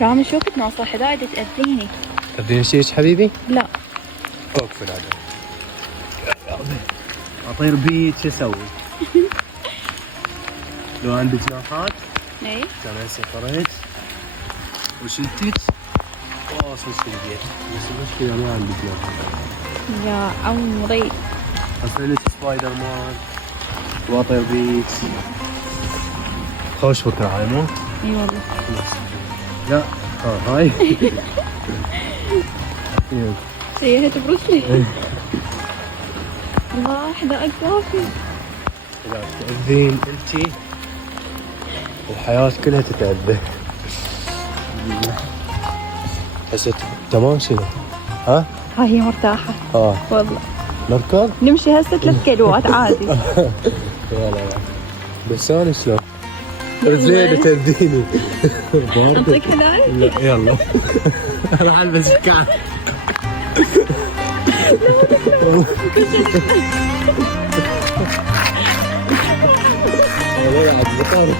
رامي شو كنت ناصر حدايد تأذيني. تبدين شيء حبيبي؟ لا اوقف هذا. اطير بيك شو اسوي؟ لو عندك جناحات اي كان هسه طريت وشلتك خلاص وصلت. بس المشكلة ما عندي جناحات. يا عمري. اصير لك سبايدر مان واطير بيك. خوش فكرة هاي مو؟ اي والله. لا هاي سيهت بروسلي. الله حدائق كافي. لا تأذين انتي الحياة كلها تتأذى. هسه تمام شنو؟ ها؟ هاي هي مرتاحة والله. نركض؟ نمشي هسه 3 كيلوات عادي. لا بس انا شلون؟ زين تأذيني. انطيك هدايا؟ لا يلا راح البس الكعب. والله عاد بطارك.